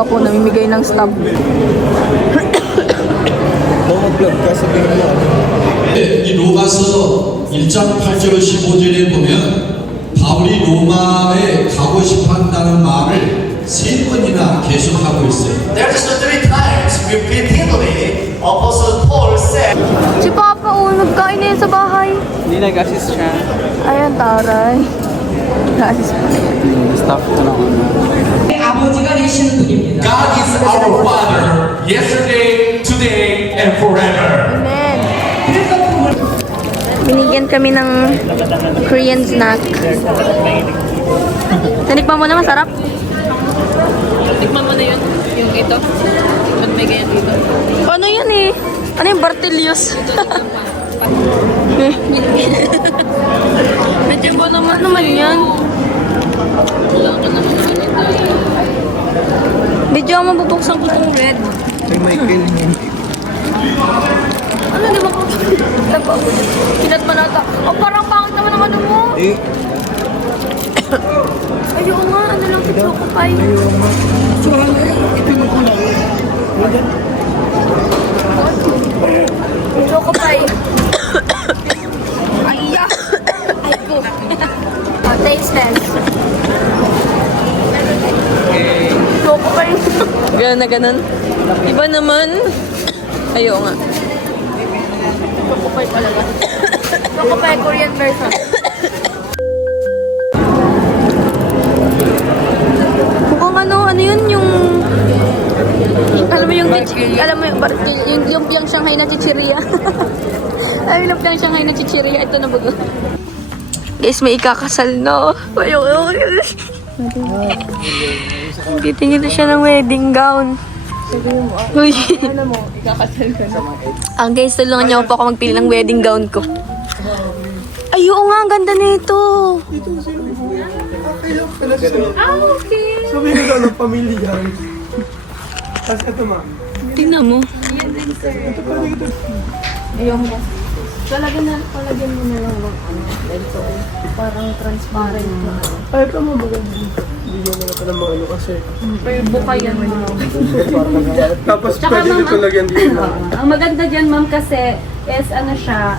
gwapo namimigay ng stamp. mag-vlog ka, sabihin mo. 이 로마서 1장 8절 15절에 보면 바울이 로마에 가고 싶어 한다는 말을 3번이나 계속하고 있어요. There's three times repeatedly Apostle Paul said. Si Papa, nagkain na yan sa bahay. Hindi nag-assist siya. Ayan, taray. Nag-assist pa na yan. Staff ko na ako. 아버지가 되시는 분입니다. God is our Father, yesterday, today, and forever. Amen. Binigyan kami ng Korean snack. Nanikman mo na, masarap? Tikman mo na yun. Yung ito. Ba't may ganyan dito? Ano yan eh? Ano yung Bartelius? Medyo ba naman yan? Wala ka naman ulit. Medyo ang mabubuksan ko itong red. Kay Michael yun. Ano, di ba ko? Kinat man ata. Oh, parang pangit naman ang ano mo. Eh, Ayoko nga, ano lang ito ko pay. Choco pie. Ay, ko. Taste test. Choco pie. Ganun na ganun. Iba naman. Ayaw nga. Choco pie talaga. Choco pie, Korean version. Mukhang ano yun yung... Alam mo yung yung lumpiang Shanghai na chichirya. Ay, lumpiang Shanghai na chichirya. Ito na bago. Guys, may ikakasal na. Titingin na siya ng wedding gown. Uy. Ano mo, ikakasal ko na. Ang guys, tulungan niyo po ako magpili ng wedding gown ko. Ay, oo nga, ang ganda nito. Okay. sabihin ko daw ng pamilya. Tapos ito ma'am. Tingnan mo. Ayaw mo. Palagyan mo na lang ng ano. Ito. Parang transparent na. Ay, ito mo maganda dito. Bigyan mo na pala mga ano kasi. Pero buka yan mo. Tapos Tsaka, pwede ma'am, dito lagyan dito. Ang maganda dyan, ma'am, kasi is ano siya,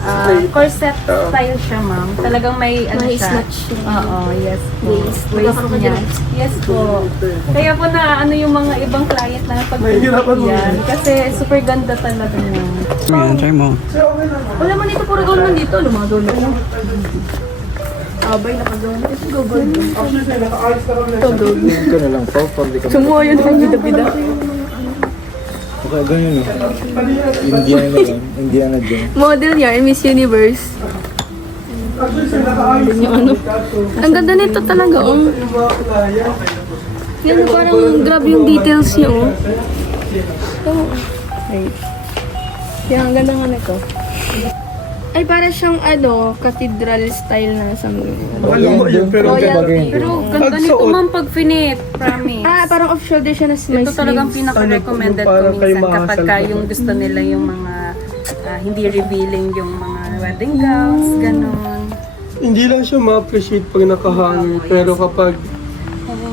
corset style siya, ma'am. Talagang may ano May siya. snatch siya. Oo, yes po. Waist. Waist niya. Yes po. Kaya po na ano yung mga ibang client na Mahihirapan mo yan. Kasi super ganda talaga niya. Yan, try mo. Wala man dito, puro gold man dito. Lumadolo ko. Abay, nakagawin. Ito gold. Ito na lang po, pag di ka Sumuha yun ang bida-bida. Okay, ganyan o. Indiana lang. Indiana dyan. Model yan, Miss Universe. Yung ano. Ang ganda nito talaga, oh. Yan, parang grabe yung details niya, oh. Oh. Wait. Yan, ang ganda nga nito. Ay, para siyang ano, cathedral style na sa Alam mo yun, pero royalty. Pero ganda nito, ma'am, pag finit. Promise. Ah, parang off-shoulder siya na may Ito talagang sleeves. pinaka-recommended ko Para kayo minsan kapag makasal. yung gusto nila yung mga hindi revealing yung mga wedding gowns, ganon. Hindi lang siya ma-appreciate pag nakahangin, pero kapag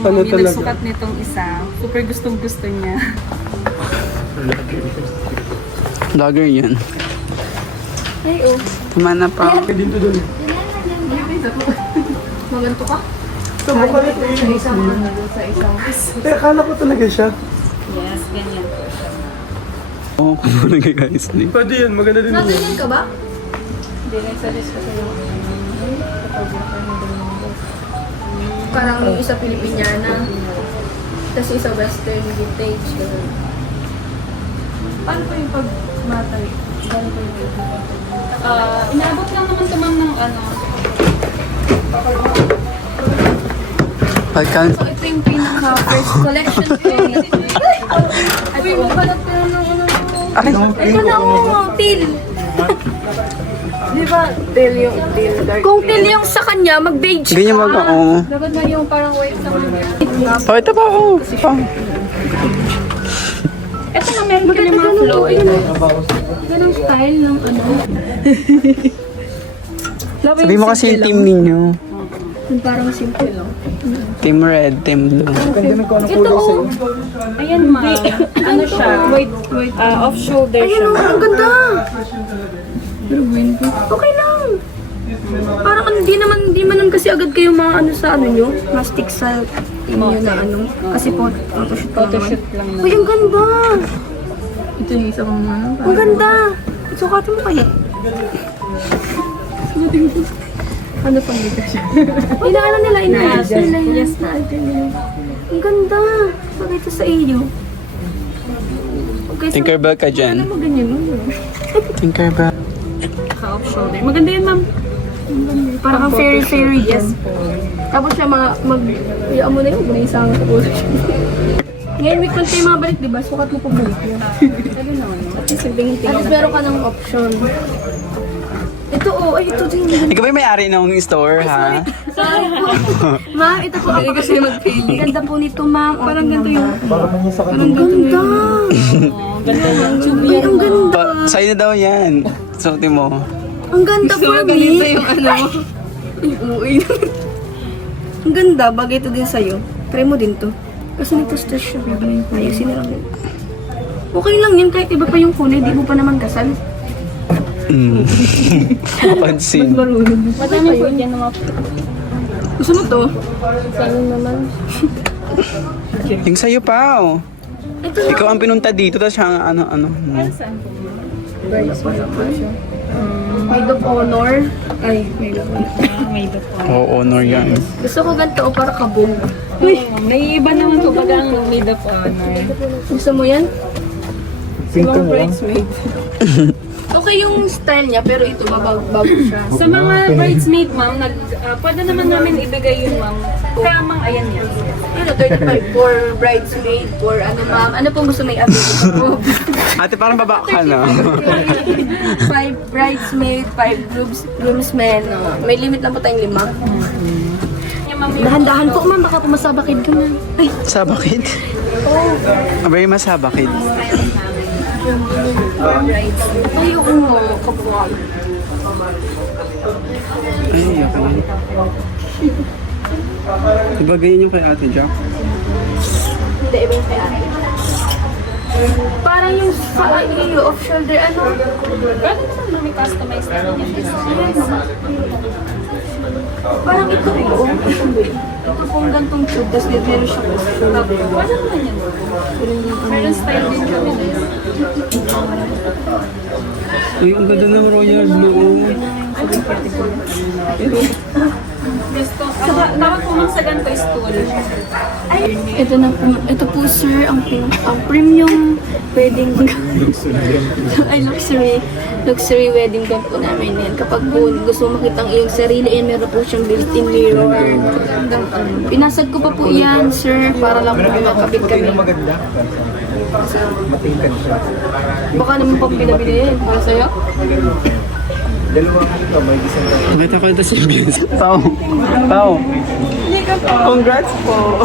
ano Hindi talaga. nagsukat nitong isa, super gustong-gusto niya. Vlogger yun. Ay, oh. Tama na pa. Dito doon. Maganto ka? Sa mukha nito yun. Eh, akala ko talaga siya. Yes, ganyan po siya. Oo, kung guys. Pwede yun, maganda din yun. Naganyan ka ba? Hindi, nagsuggest ko sa'yo. Parang yung isa Pilipiniana. Tapos isa Western vintage. Paano po yung pag-matay? Paano po yung inaabot lang naman ito, ma'am, ng ano. Pagkan. So, ito yung pinaka-first collection ko. Uy, mabalat ka ng ano. Ito na, oh, teal. Di ba, teal yung teal dark? Kung teal yung sa kanya, mag-beige ka. Ganyan mag oo. Dapat na yung parang white sa kanya. Oh, ito pa ako. Ito na, meron ka yung mga flow. Ganong style ng ano. Sabi mo kasi yung team ninyo. Yung parang simple lang. Team red, team blue. Ito oh. Ayan, ma'am. Ano siya? Wait. Off-shoulder Ayan siya. oh, ang ganda. Okay lang. Parang hindi man kasi agad kayo mga ano sa ano nyo, mastic sa inyo na ano. Kasi photoshoot lang. Uy, ang ganda. Ito yung isang ano. Ang ganda. Sukatin mo kaya. Ano pang dito siya? Inaano nila, inaayos nila. Yes. Ang ganda. Bagay ito sa iyo. Okay, so, Tinkerbell ka dyan. ano mo ganyan mo? Tinkerbell. Off-shoulder. Maganda yan, ma'am. Parang ang fairy dyan. Tapos siya iyaan mo na yun, muna isang ulo siya. Ngayon week tayo mabalik, diba? Sukat mo po bulit yun. At least meron ka ng option. Ito oh, ay ito din. Ikaw ba yung may-ari ng store, ha? Sorry po. Ma'am, ito po ako kasi mag-pay. Ganda po nito, ma'am. Parang ganito yung... Parang ganda. Ay, ang ganda. Sa'yo na daw yan. Suotin mo. Ang ganda po, ganito yung ano mo. Uy. Ang ganda, bagay ito din sa'yo. Try mo din to. Kasi nito stress siya. Ayusin na lang yun. Okay lang yun, kahit iba pa yung kulay, di mo pa naman kasal. Pansin. Madami po dyan naman. Gusto mo to? Yung sa'yo pa, oh. Ito na. Ikaw ang pinunta dito, tapos siya ang ano. Maid of honor. Ay, maid of honor. Oo, honor yan. Gusto ko ganito o para kabong. May iba naman po pag ang made of honor. Gusto mo yan? Mga bridesmaid. Okay yung style niya, pero ito bago siya. Sa mga bridesmaid, ma'am, pwede naman namin ibigay yun, ma'am. Kamang, ayan yan. Ano, 35 for bridesmaid, for ano ma'am. Ano pong gusto may available po? Ate, parang baba ka na. 5 bridesmaid, 5 groomsmen. May limit lang po tayong 5. Yan, ma'am, yung Dahan-dahan po ma'am, baka pumasabakid ka na. Ay, Sabakid? Very masabakid. ayoko mo, kabuhan. Ay, okay. Diba ganyan yung kay Ate Jack? Hindi, iba yung kay ate. Parang yung sa iyo, off-shoulder, ano? pwede naman may customize na Parang ito po. Ito pong gantong tube, tapos meron siya off-shoulder. Pwede naman yan. Meron style din kami na yun. Ay, ang ganda ng royal blue. Gusto, tawag po ma'am sa ganito is tuloy. Ito na po, ito po sir, ang premium wedding ay luxury wedding gown po namin yan. Kapag po gusto mo makita ang iyong sarili, yan meron po siyang built-in mirror. Pinasag ko pa po yan sir, para lang po makabit kami. Baka naman pang binabili yan, para sa'yo. Pakita ko ito sa views. Pao. Congrats po.